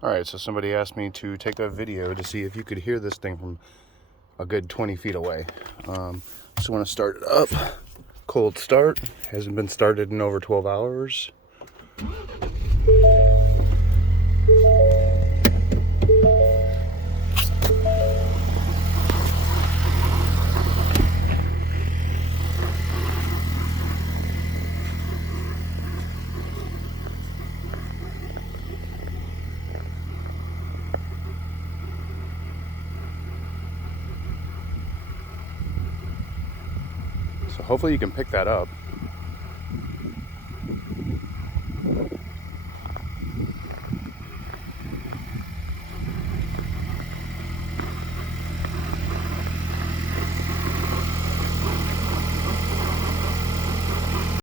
Alright, so somebody asked me to take a video to see if you could hear this thing from a good 20 feet away. Just want to start it up. Cold start. Hasn't been started in over 12 hours. So hopefully you can pick that up.